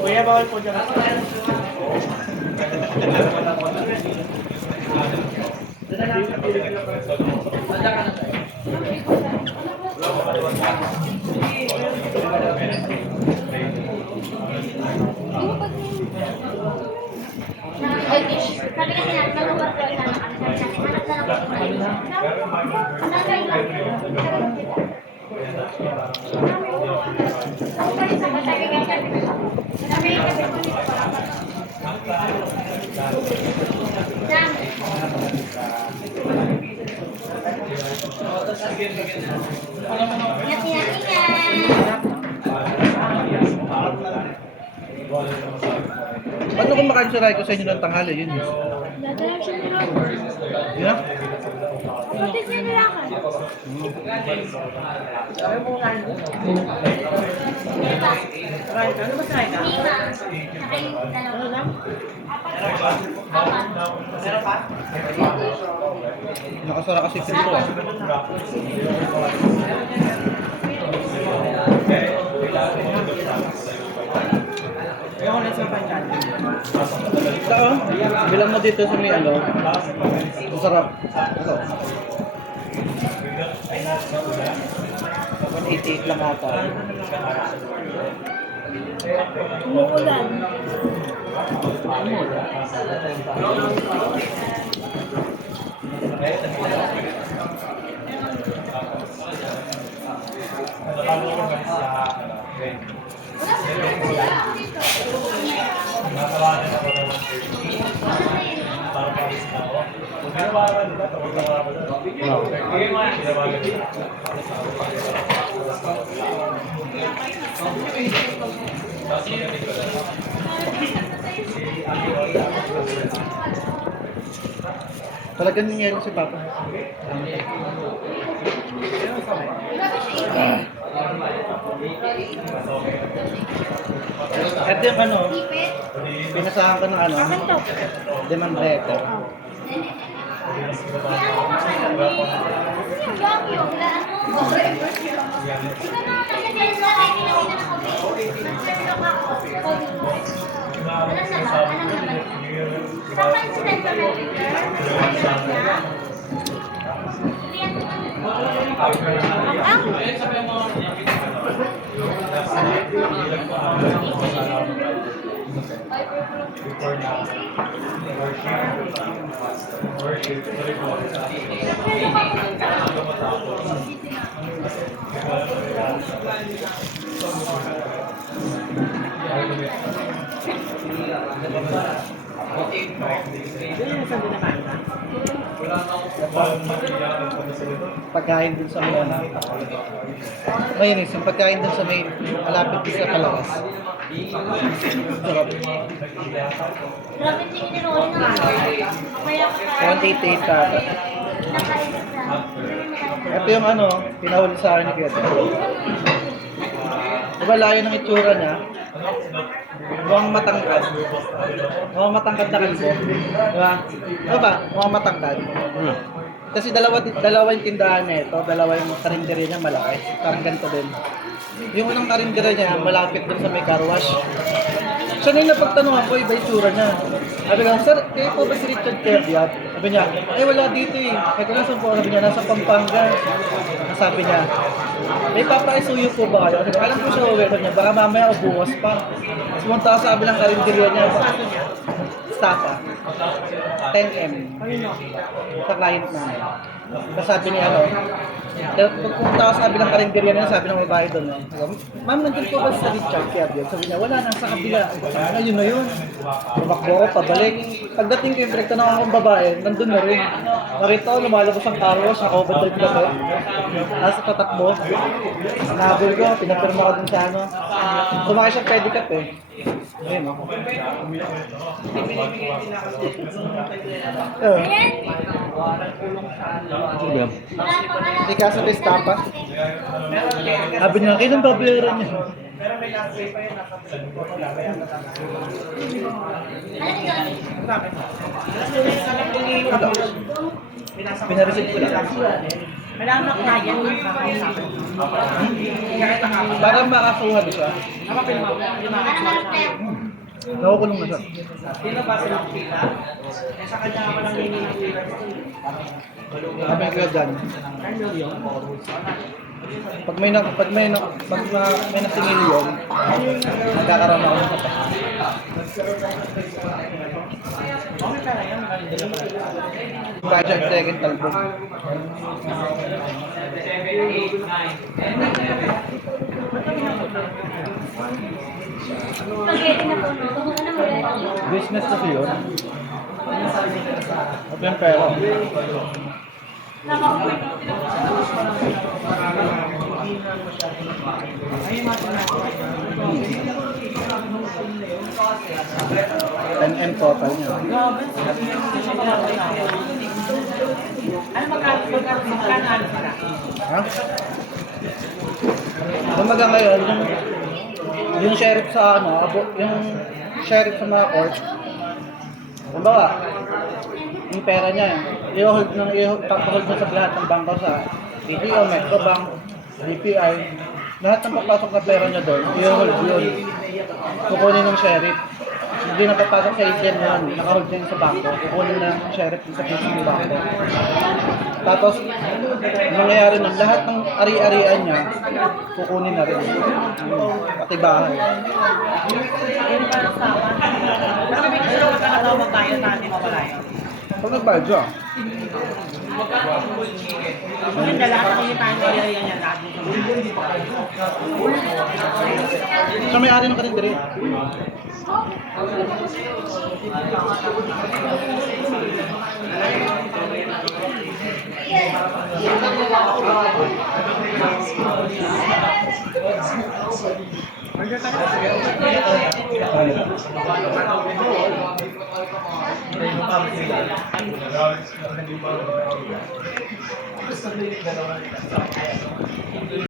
Kuya, bawal po dyan. Sabi kasi natin, mag-work ko na hanap na lang Paano kung makansyaray ko sa inyo ng tanghali? Yun yun. dadalhin siya nila. Yeah? Kapatid niya nila ka. Ano ba sa ka? Lima. Saka yung dalawa. Apat. Meron pa? Nakasara kasi pinto ah. Yung ulit sa panyan. Ito oh. Bilang mo dito sa may ano. Masarap. Ito. 188 lang ata. Umuulan. Talagang nangyari si Papa. Ito yung ano, pinasahan ko ng ano, demandrete. Pagkain dun sa may ano. Mayroon yung pagkain dun sa may malapit din sa Palawas. Sarap. Grabe tingin ni Rolly na. Kaya 188 dapat. nakainit na. Ito yung ano, pinahuli sa akin ni Kete. Diba layo ng itsura niya? Mukhang matangkad. Mukhang matangkad na kalbo. Diba? Diba ba? Mukhang matangkad. Kasi dalawa yung tindahan na ito. Dalawa yung karinderya niya malaki. Parang ganito din. Yung unang karinderya niya, malapit dun sa may car wash. Siya na yung napagtanungan ko, iba yung itsura niya. Sabi ko, sir, kayo po ba si Richard Kerbiat? Sabi niya, wala dito eh. Kaya ko nasa po, sabi niya, nasa Pampanga. Sabi niya, may papaisuyo po ba kayo? Sabi ko, alam ko siya uwi. Sabi niya, baka mamaya o bukas pa. Tapos pumunta ako sa kabilang karinderya niya. Stapa. 10M. Sa client namin. Tapos sabi niya, pagpunta ako sa kabilang karinderya niya, sabi ng babae doon, ma'am, nandun po ba sa Richard Kerbiat? Sabi niya, wala nang sa kabila. Yun na yun. Tumakbo ako, pabalik. Pagdating ko yung direkta na akong babae, nandun na rin. Nakita ko, lumalabas ang car wash, naka-overdrive na to. Nasa tatakbo. Nahabol ko, pinapirma ko dun sa ano. Sumakay siya pedicab eh. Ayun ako. Hindi ka sa Testapa? Sabi niya, kailan babayaran niya? Pero may last day pa yun. Alam niyo, Bakit? Last day na yung alam ko ni Pinareceive ko lang. Kailangan na kinayan. Para makasuhan siya. Ano meron kayo? Nakukulong na siya. Sino ba silang pila? Sa kanya ka lang hindi ng pila. Sabi ko dyan. Pag may nasingil yun, magkakaroon ako ng kapas. Okay pala yan. Project second talbog. Spaghetti na po, no? Ano mo yan? Business kasi yun. At yung pera. Tama ko po. Ayun mga tinatawag. 10M total niya. Grabe. Ano magkano sila? Ha? Kumaga ngayon, yung sheriff sa ano, yung sheriff sa mga court, kumbaga, yung pera niya, i-hold niya sa lahat ng bangko sa PTO, Metrobank, BPI, lahat ng papasok na pera niya doon, i-hold yun. Kukunin ng sheriff. Hindi na papasok sa ATM yun, nakahold niya sa bangko, kukunin na ng sheriff sa piso ng bangko. Tapos, nangyayari ng lahat ng ari-arian niya, kukunin na rin. Pati bahay. Ayun para sa akin. Pero may kasi naman magkakatawa tayo na hindi mawala yun. Pag nagbayad siya, Maganda lahat ng tayo area niya lahat. siya may-ari ng karinderi.